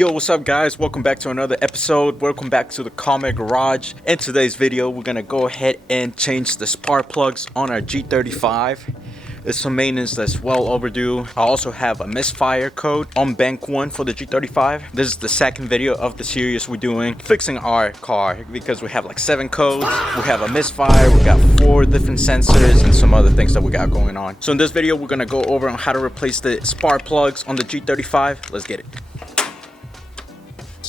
Yo, what's up guys? Welcome back to another episode. Welcome back to the KameGarage. In today's video, we're gonna go ahead and change the spark plugs on our G35. It's some maintenance that's well overdue. I also have a Misfire code on bank 1 for the G35. This is the second video of the series we're doing fixing our car because we have like 7 codes. We have a Misfire, we got 4 different sensors and some other things that we got going on. So in this video, we're gonna go over on how to replace the spark plugs on the G35. Let's get it.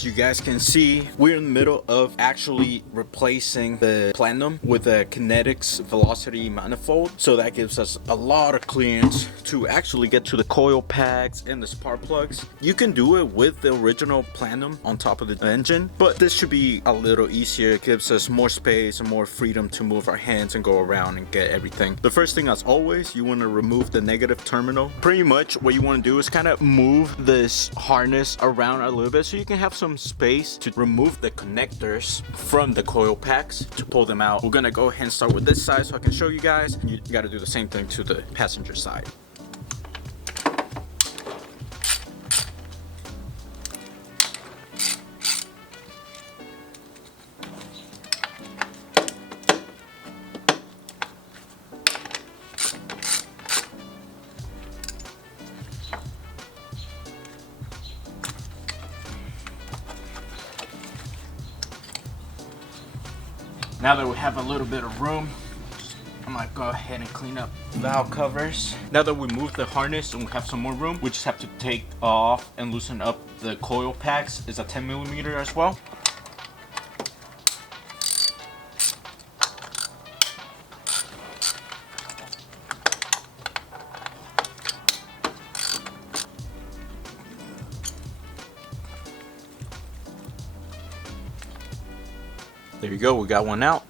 You guys can see we're in the middle of actually replacing the platinum with a kinetics velocity manifold, so that gives us a lot of clearance to actually get to the coil packs and the spark plugs. You can do it with the original platinum on top of the engine, but this should be a little easier. It gives us more space and more freedom to move our hands and go around and get everything. The first thing, as always, you want to remove the negative terminal. Pretty much what you want to do is kind of move this harness around a little bit so you can have some space to remove the connectors from the coil packs to pull them out. We're gonna go ahead and start with this side so I can show you guys. You got to do the same thing to the passenger side. Now that we have a little bit of room, I'm gonna go ahead and clean up valve covers. Now that we moved the harness and we have some more room, we just have to take off and loosen up the coil packs. It's a 10mm as well. There you go, we got one out.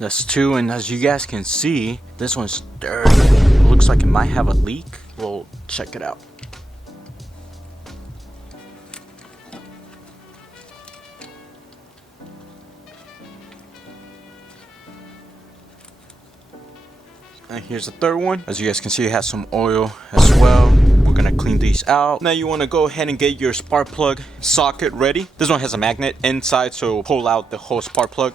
That's 2, and as you guys can see, this one's dirty. It looks like it might have a leak. We'll check it out. And here's the third one. As you guys can see, it has some oil as well. We're gonna clean these out. Now you want to go ahead and get your spark plug socket ready. This one has a magnet inside, so pull out the whole spark plug.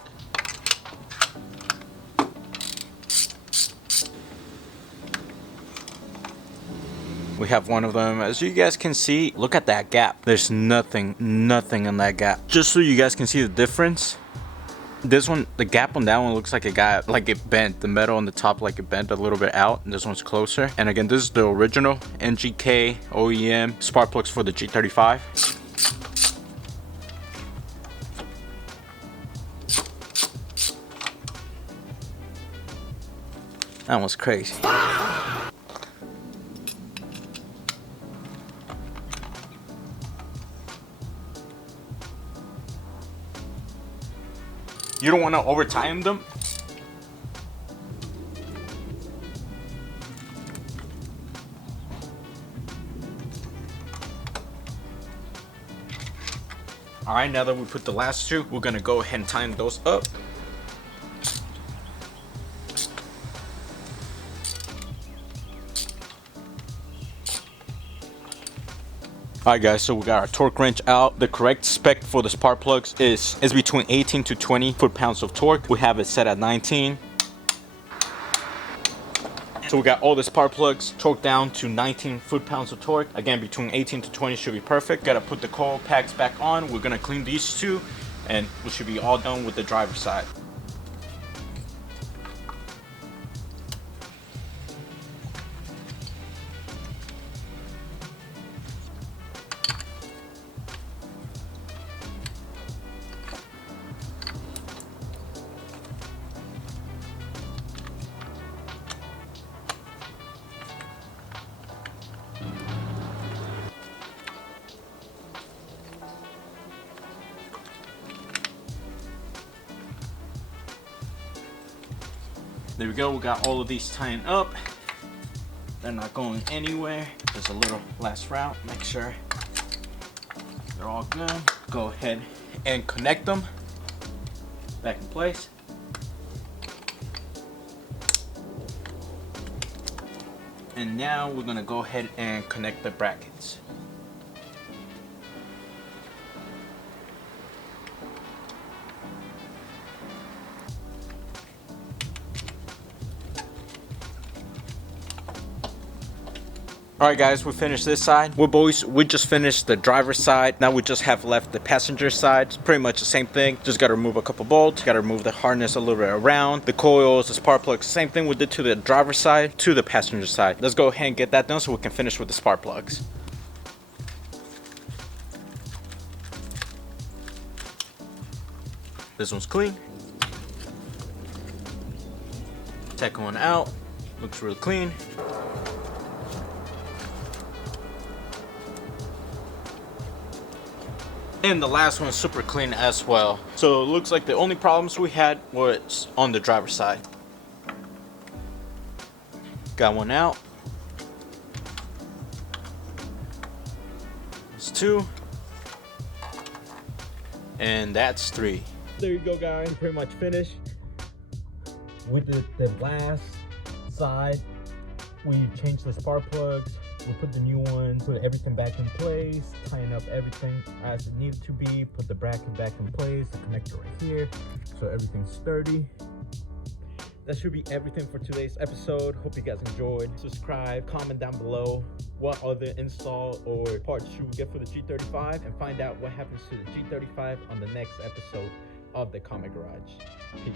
We have one of them. As you guys can see, look at that gap. There's nothing in that gap. Just so you guys can see the difference. This one, the gap on that one looks like it got, like it bent. The metal on the top, like it bent a little bit out, and this one's closer. And again, this is the original NGK OEM spark plugs for the G35. That one's crazy. You don't want to over time them. Alright, now that we put the last 2, we're gonna go ahead and tighten those up. Alright guys, so we got our torque wrench out. The correct spec for the spark plugs is between 18 to 20 foot-pounds of torque. We have it set at 19. So we got all the spark plugs torqued down to 19 foot-pounds of torque. Again, between 18 to 20 should be perfect. Gotta put the coil packs back on. We're gonna clean these 2, and we should be all done with the driver's side. There we go, we got all of these tightened up. They're not going anywhere. There's a little last route. Make sure they're all good. Go ahead and connect them back in place. And now we're gonna go ahead and connect the brackets. Alright guys, we finished this side. We just finished the driver's side. Now we just have left the passenger side. It's pretty much the same thing. Just gotta remove a couple bolts. Gotta remove the harness a little bit around. The coils, the spark plugs. Same thing we did to the driver's side to the passenger side. Let's go ahead and get that done so we can finish with the spark plugs. This one's clean. Take one out. Looks really clean. And the last one's super clean as well. So it looks like the only problems we had was on the driver's side. Got one out. That's 2. And that's 3. There you go guys, pretty much finished. With the last side, we changed the spark plugs. We put the new one, put everything back in place, tighten up everything as it needed to be, put the bracket back in place, the connector right here, so everything's sturdy. That should be everything for today's episode. Hope you guys enjoyed. Subscribe, comment down below what other install or parts should we get for the G35, and find out what happens to the G35 on the next episode of the KameGarage. Peace.